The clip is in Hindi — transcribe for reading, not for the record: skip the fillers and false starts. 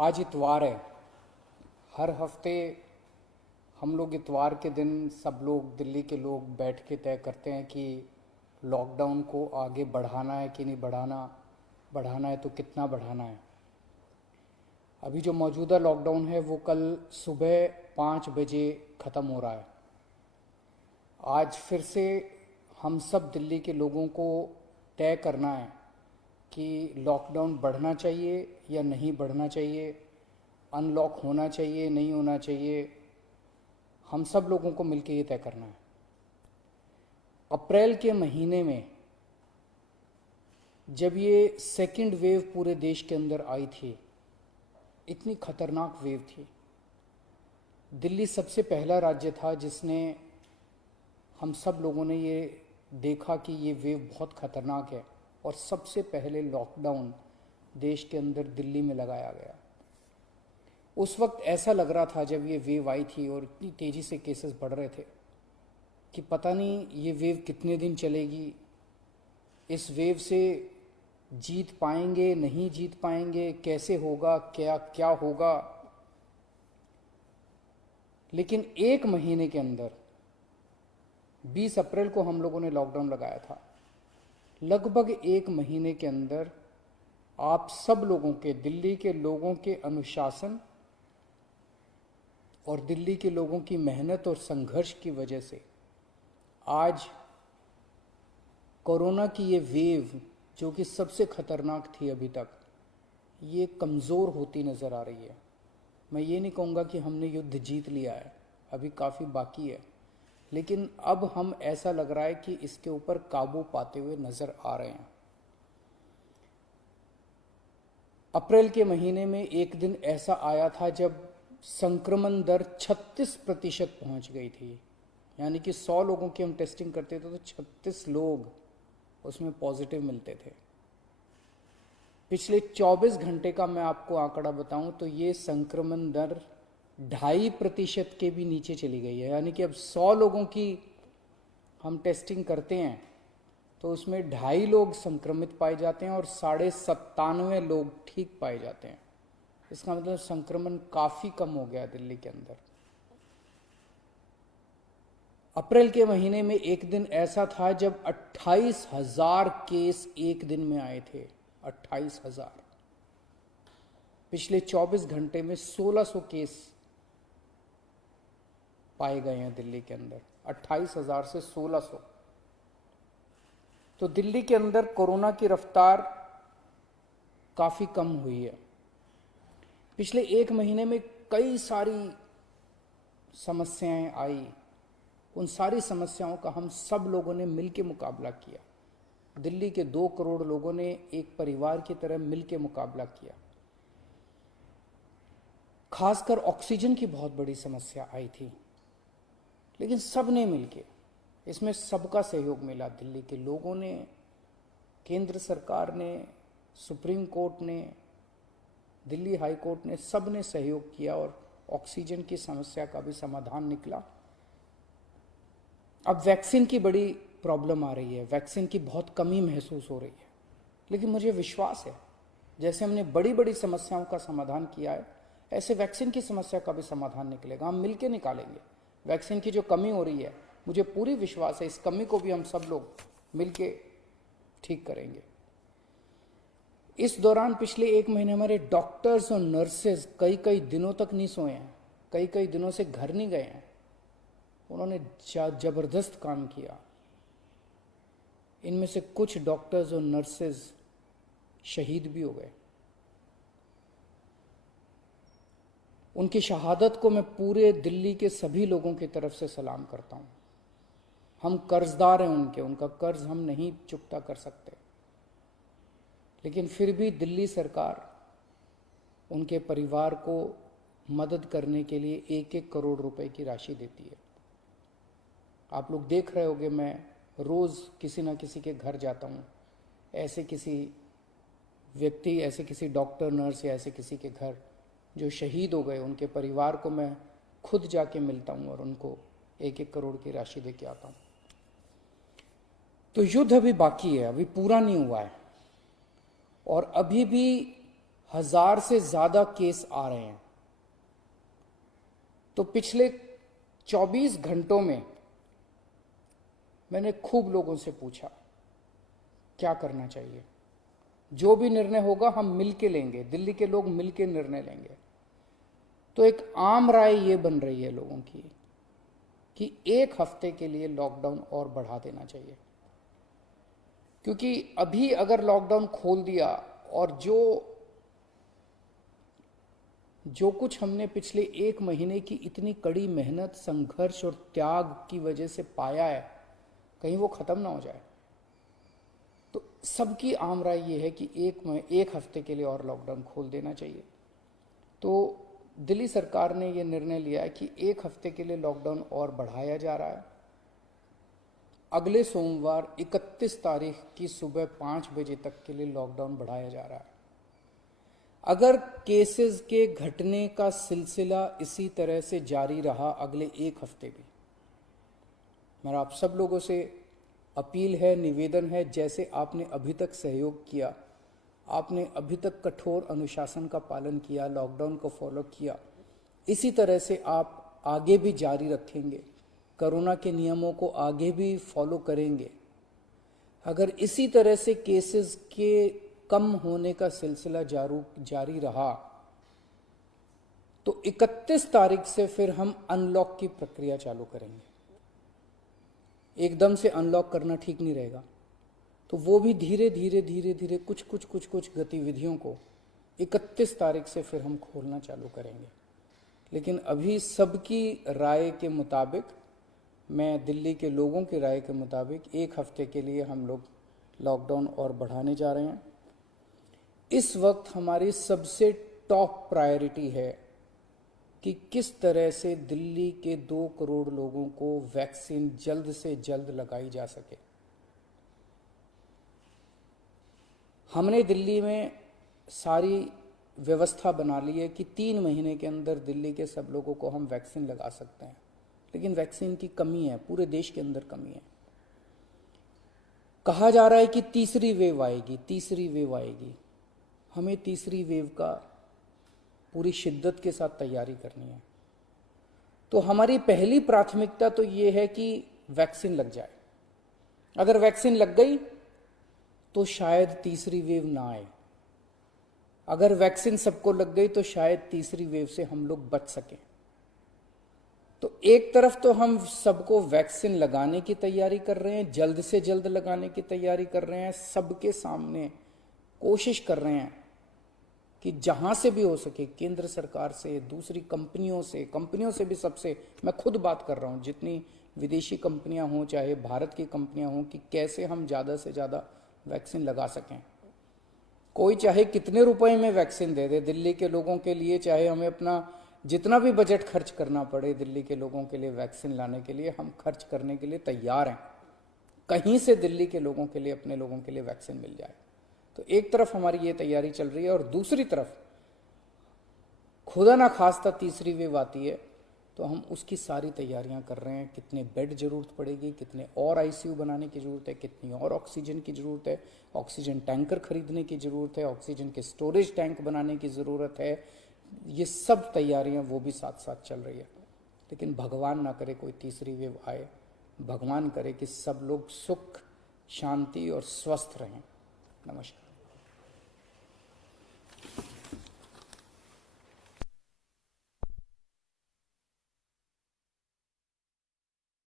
आज इतवार है। हर हफ्ते हम लोग इतवार के दिन सब लोग दिल्ली के लोग बैठ के तय करते हैं कि लॉकडाउन को आगे बढ़ाना है कि नहीं बढ़ाना, बढ़ाना है तो कितना बढ़ाना है। अभी जो मौजूदा लॉकडाउन है वो कल सुबह 5 बजे ख़त्म हो रहा है। आज फिर से हम सब दिल्ली के लोगों को तय करना है कि लॉकडाउन बढ़ना चाहिए या नहीं बढ़ना चाहिए, अनलॉक होना चाहिए नहीं होना चाहिए। हम सब लोगों को मिलकर ये तय करना है। अप्रैल के महीने में जब ये सेकंड वेव पूरे देश के अंदर आई थी, इतनी खतरनाक वेव थी। दिल्ली सबसे पहला राज्य था जिसने, हम सब लोगों ने ये देखा कि ये वेव बहुत खतरनाक है और सबसे पहले लॉकडाउन देश के अंदर दिल्ली में लगाया गया। उस वक्त ऐसा लग रहा था जब ये वेव आई थी और इतनी तेज़ी से केसेस बढ़ रहे थे कि पता नहीं ये वेव कितने दिन चलेगी, इस वेव से जीत पाएंगे नहीं जीत पाएंगे, कैसे होगा, क्या क्या होगा। लेकिन एक महीने के अंदर 20 अप्रैल को हम लोगों ने लॉकडाउन लगाया था। लगभग एक महीने के अंदर आप सब लोगों के, दिल्ली के लोगों के अनुशासन और दिल्ली के लोगों की मेहनत और संघर्ष की वजह से आज कोरोना की ये वेव, जो कि सबसे खतरनाक थी अभी तक, ये कमज़ोर होती नज़र आ रही है। मैं ये नहीं कहूँगा कि हमने युद्ध जीत लिया है, अभी काफ़ी बाकी है, लेकिन अब हम, ऐसा लग रहा है कि इसके ऊपर काबू पाते हुए नज़र आ रहे हैं। अप्रैल के महीने में एक दिन ऐसा आया था जब संक्रमण दर 36% पहुंच गई थी। यानी कि 100 लोगों की हम टेस्टिंग करते थे तो 36 लोग उसमें पॉजिटिव मिलते थे। पिछले 24 घंटे का मैं आपको आंकड़ा बताऊं तो ये संक्रमण दर 2.5% के भी नीचे चली गई है। यानी कि अब 100 लोगों की हम टेस्टिंग करते हैं तो उसमें 2.5 लोग संक्रमित पाए जाते हैं और 97.5 लोग ठीक पाए जाते हैं। इसका मतलब संक्रमण काफ़ी कम हो गया दिल्ली के अंदर। अप्रैल के महीने में एक दिन ऐसा था जब 28,000 केस एक दिन में आए थे। 28,000। पिछले 24 घंटे में 1,600 केस पाए गए हैं दिल्ली के अंदर। 28,000 से 1,600। तो दिल्ली के अंदर कोरोना की रफ्तार काफ़ी कम हुई है। पिछले एक महीने में कई सारी समस्याएं आई। उन सारी समस्याओं का हम सब लोगों ने मिलकर मुकाबला किया। दिल्ली के 2 करोड़ लोगों ने एक परिवार की तरह मिलकर मुकाबला किया। खासकर ऑक्सीजन की बहुत बड़ी समस्या आई थी, लेकिन सब ने मिलके, इसमें सबका सहयोग मिला। दिल्ली के लोगों ने, केंद्र सरकार ने, सुप्रीम कोर्ट ने, दिल्ली हाई कोर्ट ने, सब ने सहयोग किया और ऑक्सीजन की समस्या का भी समाधान निकला। अब वैक्सीन की बड़ी प्रॉब्लम आ रही है, वैक्सीन की बहुत कमी महसूस हो रही है, लेकिन मुझे विश्वास है जैसे हमने बड़ी बड़ी समस्याओं का समाधान किया है, ऐसे वैक्सीन की समस्या का भी समाधान निकलेगा। हम मिलके निकालेंगे। वैक्सीन की जो कमी हो रही है, मुझे पूरी विश्वास है इस कमी को भी हम सब लोग मिलके ठीक करेंगे। इस दौरान पिछले एक महीने हमारे डॉक्टर्स और नर्सेज कई कई दिनों तक नहीं सोए हैं, कई कई दिनों से घर नहीं गए हैं। उन्होंने जबरदस्त काम किया। इनमें से कुछ डॉक्टर्स और नर्सेज शहीद भी हो गए। उनकी शहादत को मैं पूरे दिल्ली के सभी लोगों की तरफ से सलाम करता हूं। हम कर्जदार हैं उनके, उनका कर्ज हम नहीं चुकता कर सकते, लेकिन फिर भी दिल्ली सरकार उनके परिवार को मदद करने के लिए 1-1 करोड़ रुपए की राशि देती है। आप लोग देख रहे होंगे, मैं रोज़ किसी ना किसी के घर जाता हूँ, ऐसे किसी व्यक्ति, ऐसे किसी डॉक्टर, नर्स या ऐसे किसी के घर जो शहीद हो गए, उनके परिवार को मैं खुद जाके मिलता हूँ और उनको 1-1 करोड़ की राशि दे के आता हूँ। तो युद्ध अभी बाकी है, अभी पूरा नहीं हुआ है और अभी भी 1000 से ज्यादा केस आ रहे हैं। तो पिछले 24 घंटों में मैंने खूब लोगों से पूछा क्या करना चाहिए। जो भी निर्णय होगा हम मिलके लेंगे, दिल्ली के लोग मिलके निर्णय लेंगे। तो एक आम राय ये बन रही है लोगों की कि 1 हफ्ते के लिए लॉकडाउन और बढ़ा देना चाहिए, क्योंकि अभी अगर लॉकडाउन खोल दिया और जो कुछ हमने पिछले 1 महीने की इतनी कड़ी मेहनत, संघर्ष और त्याग की वजह से पाया है, कहीं वो खत्म ना हो जाए। तो सबकी आम राय ये है कि एक हफ्ते के लिए और लॉकडाउन खोल देना चाहिए। तो दिल्ली सरकार ने ये निर्णय लिया है कि 1 हफ्ते के लिए लॉकडाउन और बढ़ाया जा रहा है। अगले सोमवार 31 तारीख की सुबह 5 बजे तक के लिए लॉकडाउन बढ़ाया जा रहा है। अगर केसेस के घटने का सिलसिला इसी तरह से जारी रहा अगले 1 हफ्ते भी, मेरा आप सब लोगों से अपील है, निवेदन है, जैसे आपने अभी तक सहयोग किया, आपने अभी तक कठोर अनुशासन का पालन किया, लॉकडाउन को फॉलो किया, इसी तरह से आप आगे भी जारी रखेंगे, कोरोना के नियमों को आगे भी फॉलो करेंगे। अगर इसी तरह से केसेस के कम होने का सिलसिला जारी रहा तो 31 तारीख से फिर हम अनलॉक की प्रक्रिया चालू करेंगे। एकदम से अनलॉक करना ठीक नहीं रहेगा, तो वो भी धीरे धीरे कुछ गतिविधियों को 31 तारीख से फिर हम खोलना चालू करेंगे। लेकिन अभी सबकी राय के मुताबिक, मैं दिल्ली के लोगों की राय के मुताबिक 1 हफ्ते के लिए हम लोग लॉकडाउन और बढ़ाने जा रहे हैं। इस वक्त हमारी सबसे टॉप प्रायोरिटी है कि किस तरह से दिल्ली के 2 करोड़ लोगों को वैक्सीन जल्द से जल्द लगाई जा सके। हमने दिल्ली में सारी व्यवस्था बना ली है कि 3 महीने के अंदर दिल्ली के सब लोगों को हम वैक्सीन लगा सकते हैं, लेकिन वैक्सीन की कमी है, पूरे देश के अंदर कमी है। कहा जा रहा है कि तीसरी वेव आएगी। हमें तीसरी वेव का पूरी शिद्दत के साथ तैयारी करनी है। तो हमारी पहली प्राथमिकता तो ये है कि वैक्सीन लग जाए। अगर वैक्सीन लग गई तो शायद तीसरी वेव ना आए। अगर वैक्सीन सबको लग गई तो शायद तीसरी वेव से हम लोग बच सकें। तो एक तरफ तो हम सबको वैक्सीन लगाने की तैयारी कर रहे हैं, जल्द से जल्द लगाने की तैयारी कर रहे हैं, सबके सामने कोशिश कर रहे हैं कि जहां से भी हो सके, केंद्र सरकार से, दूसरी कंपनियों से भी, सबसे मैं खुद बात कर रहा हूं, जितनी विदेशी कंपनियां हों चाहे भारत की कंपनियां हों, कि कैसे हम ज़्यादा से ज़्यादा वैक्सीन लगा सकें। कोई चाहे कितने रुपए में वैक्सीन दे दे दिल्ली के लोगों के लिए, चाहे हमें अपना जितना भी बजट खर्च करना पड़े दिल्ली के लोगों के लिए वैक्सीन लाने के लिए, हम खर्च करने के लिए तैयार हैं। कहीं से दिल्ली के लोगों के लिए, अपने लोगों के लिए वैक्सीन मिल जाए। तो एक तरफ हमारी ये तैयारी चल रही है और दूसरी तरफ खुदा ना खास्ता तीसरी वेव आती है तो हम उसकी सारी तैयारियां कर रहे हैं। कितने बेड जरूरत पड़ेगी, कितने और आईसीयू बनाने की जरूरत है, कितनी और ऑक्सीजन की जरूरत है, ऑक्सीजन टैंकर खरीदने की जरूरत है, ऑक्सीजन के स्टोरेज टैंक बनाने की जरूरत है। ये सब तैयारियां वो भी साथ साथ चल रही है। लेकिन भगवान ना करे कोई तीसरी वेव आए, भगवान करे कि सब लोग सुख, शांति और स्वस्थ रहें। नमस्कार।